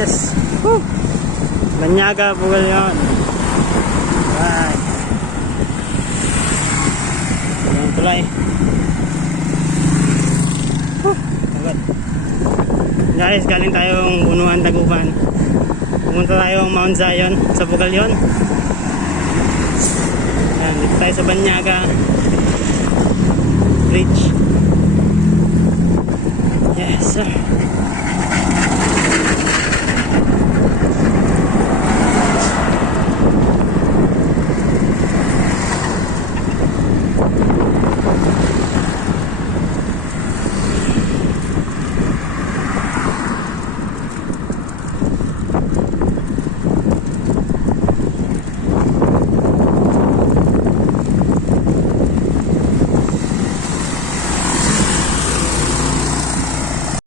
Yes. Woo. Banyaga, Bugal yun. Right. Ayan tulay. Woo. Agad. Guys, galing tayong Bunuan, Dagupan. Pumunta tayong Mount Zion sa Bugal yun. Ayan, dito tayo sa Banyaga Bridge. Yes sir.